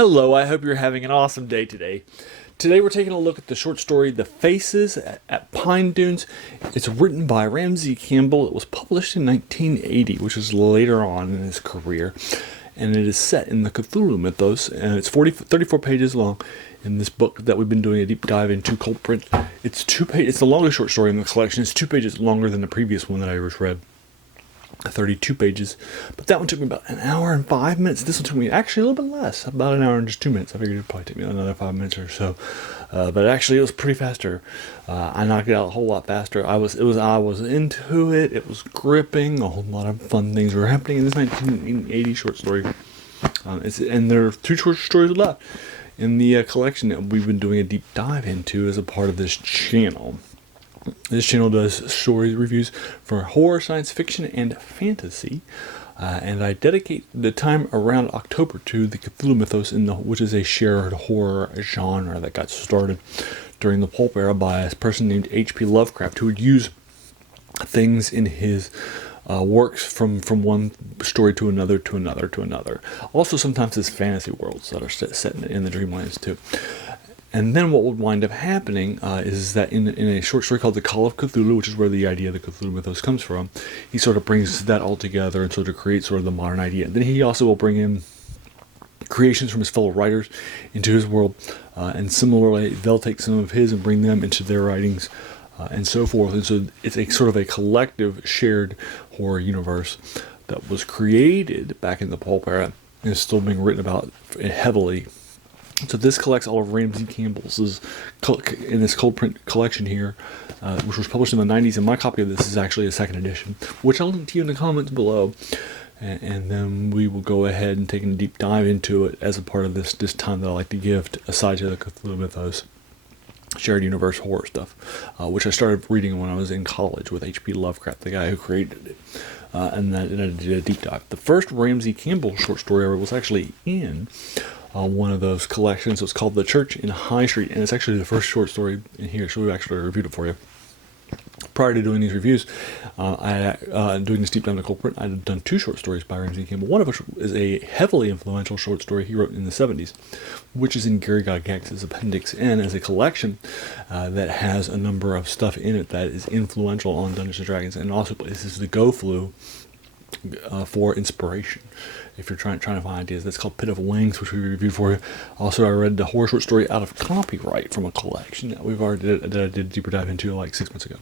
Hello, I hope you're having an awesome day today. Today we're taking a look at the short story The Faces at Pine Dunes. It's written by Ramsey Campbell. It was published in 1980, which is later on in his career. And it is set in the Cthulhu Mythos, and it's 34 pages long. In this book that we've been doing a deep dive into, cold print, it's the longest short story in the collection. It's 2 pages longer than the previous one that I just read. 32 pages, but that one took me about an hour and 5 minutes. This one took me actually a little bit less, about an hour and just 2 minutes. I figured it'd probably take me another 5 minutes or so, but actually it was pretty faster. I knocked it out a whole lot faster. I was into it. It was gripping. A whole lot of fun things were happening in this 1980 short story. And there are 2 short stories left in the collection that we've been doing a deep dive into as a part of this channel. This channel does story reviews for horror, science fiction, and fantasy. And I dedicate the time around October to the Cthulhu Mythos, which is a shared horror genre that got started during the pulp era by a person named H.P. Lovecraft, who would use things in his works from one story to another to another to another. Also, sometimes his fantasy worlds that are set in the dreamlands too. And then what would wind up happening is that in a short story called The Call of Cthulhu, which is where the idea of the Cthulhu Mythos comes from, he sort of brings that all together and sort of creates sort of the modern idea. Then he also will bring in creations from his fellow writers into his world, and similarly, they'll take some of his and bring them into their writings, and so forth. And so it's a sort of a collective shared horror universe that was created back in the pulp era and is still being written about heavily. So this collects all of Ramsey Campbell's in this cold print collection here, which was published in the 90s. And my copy of this is actually a second edition, which I'll link to you in the comments below. And then we will go ahead and take a deep dive into it as a part of this time that I like to give aside to the Cthulhu Mythos shared universe horror stuff, which I started reading when I was in college with H.P. Lovecraft, the guy who created it. And I did a deep dive. The first Ramsey Campbell short story ever was actually in one of those collections. It's called The Church in High Street, and it's actually the first short story in here, so we actually reviewed it for you. Prior to doing these reviews, doing this deep dive into cold print, I had done 2 short stories by Ramsey Campbell, one of which is a heavily influential short story he wrote in the 70s, which is in Gary Gygax's Appendix N as a collection that has a number of stuff in it that is influential on Dungeons & Dragons, and also places the go-flu for inspiration if you're trying to find ideas. That's called Pit of Wings, which we reviewed for you. Also, I read the horror short story Out of Copyright from a collection that I did a deeper dive into like 6 months ago.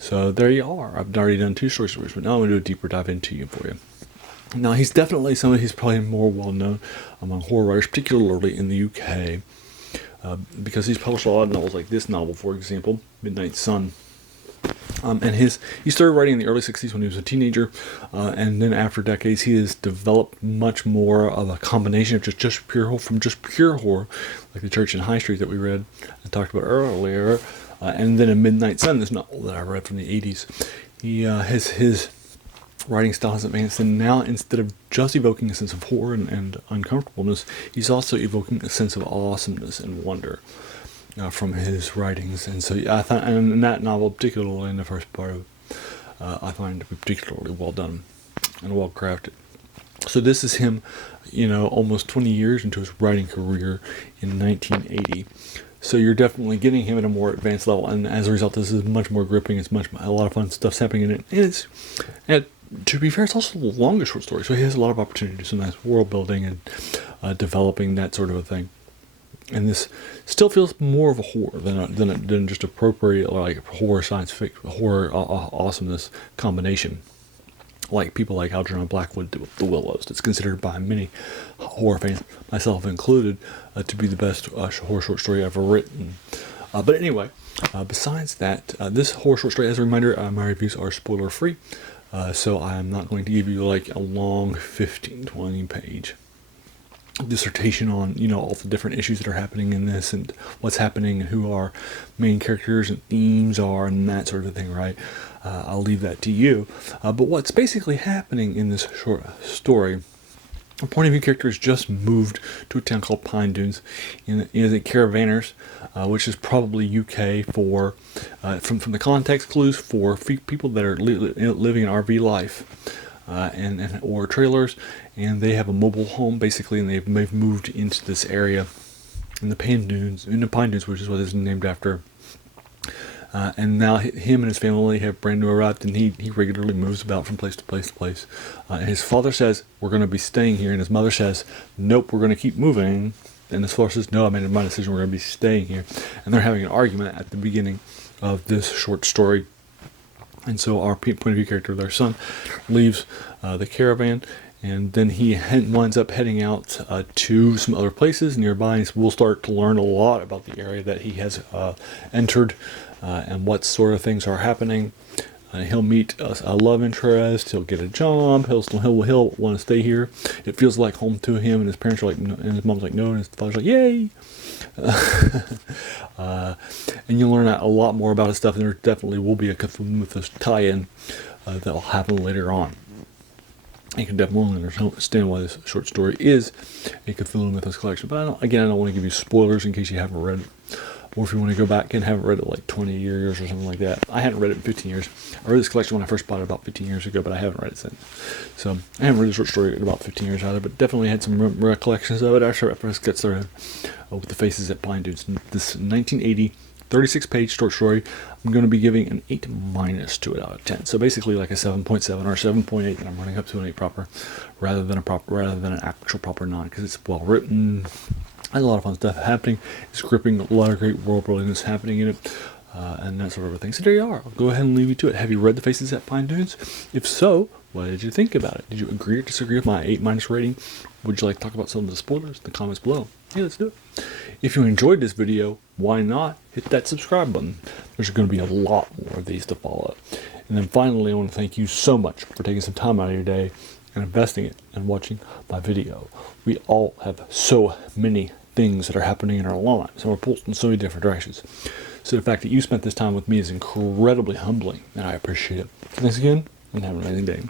So there you are. I've already done 2 short stories, but now I'm going to do a deeper dive into you for you. Now, he's definitely somebody who's probably more well-known among horror writers, particularly in the UK, because he's published a lot of novels like this novel, for example, Midnight Sun. And he started writing in the early 60s when he was a teenager, and then after decades he has developed much more of a combination of just pure horror, like The Church in High Street that we read and talked about earlier, and then in Midnight Sun, this novel that I read from the 80s. His writing style has advanced, and now instead of just evoking a sense of horror and uncomfortableness, he's also evoking a sense of awesomeness and wonder from his writings. And so I thought, and in that novel, particularly in the first part of it, I find it to be particularly well done and well crafted. So this is him, almost 20 years into his writing career in 1980. So you're definitely getting him at a more advanced level, and as a result, this is much more gripping. It's a lot of fun stuff's happening in it, and to be fair, it's also the longest short story, so he has a lot of opportunity to do some nice world building and developing that sort of a thing. And this still feels more of a horror than just appropriate like horror science fiction, horror awesomeness combination, like people like Algernon Blackwood did with The Willows. It's considered by many horror fans, myself included, to be the best horror short story ever written. But anyway, besides that, this horror short story, as a reminder, my reviews are spoiler free, so I'm not going to give you like a long 15-20 page dissertation on all the different issues that are happening in this and what's happening and who our main characters and themes are and that sort of thing, right? I'll leave that to you. But what's basically happening in this short story, a point of view character has just moved to a town called Pine Dunes in the Caravanners, which is probably UK for from the context clues for people that are living an RV life, or trailers, and they have a mobile home basically, and they've moved into this area in the Pine Dunes, which is what it's named after. And now him and his family have brand new arrived, and he regularly moves about from place to place to place. And his father says, we're going to be staying here, and his mother says, nope, we're going to keep moving. And his father says, no, I made my decision, we're going to be staying here. And they're having an argument at the beginning of this short story. And so our point of view character, their son, leaves the caravan, and then he winds up heading out to some other places nearby, and we'll start to learn a lot about the area that he has entered and what sort of things are happening. He'll meet a love interest. He'll get a job. He'll want to stay here. It feels like home to him, and his parents are like, no, and his mom's like, no, and his father's like, yay. And you'll learn a lot more about his stuff, and there definitely will be a Cthulhu Mythos tie-in that will happen later on. You can definitely understand why this short story is a Cthulhu Mythos collection. But I don't want to give you spoilers in case you haven't read it. Or if you want to go back and haven't read it like 20 years or something like that. I hadn't read it in 15 years. I read this collection when I first bought it about 15 years ago, but I haven't read it since. So I haven't read the short story in about 15 years either, but definitely had some recollections of it after I first got started with the Faces at Pine Dunes. This 1980 36-page short story, I'm going to be giving an 8- to it out of 10. So basically like a 7.7 or 7.8, and I'm running up to an 8 proper, rather than an actual proper 9, because it's well written. There's a lot of fun stuff happening. It's gripping, a lot of great world building happening in it, and that sort of thing. So there you are. I'll go ahead and leave you to it. Have you read The Faces at Pine Dunes? If so, what did you think about it? Did you agree or disagree with my 8- rating? Would you like to talk about some of the spoilers in the comments below? Yeah, let's do it. If you enjoyed this video, why not hit that subscribe button? There's going to be a lot more of these to follow. And then finally, I want to thank you so much for taking some time out of your day and investing it and watching my video. We all have so many things that are happening in our lives, and we're pulled in so many different directions. So the fact that you spent this time with me is incredibly humbling, and I appreciate it. Thanks again, and have an amazing day.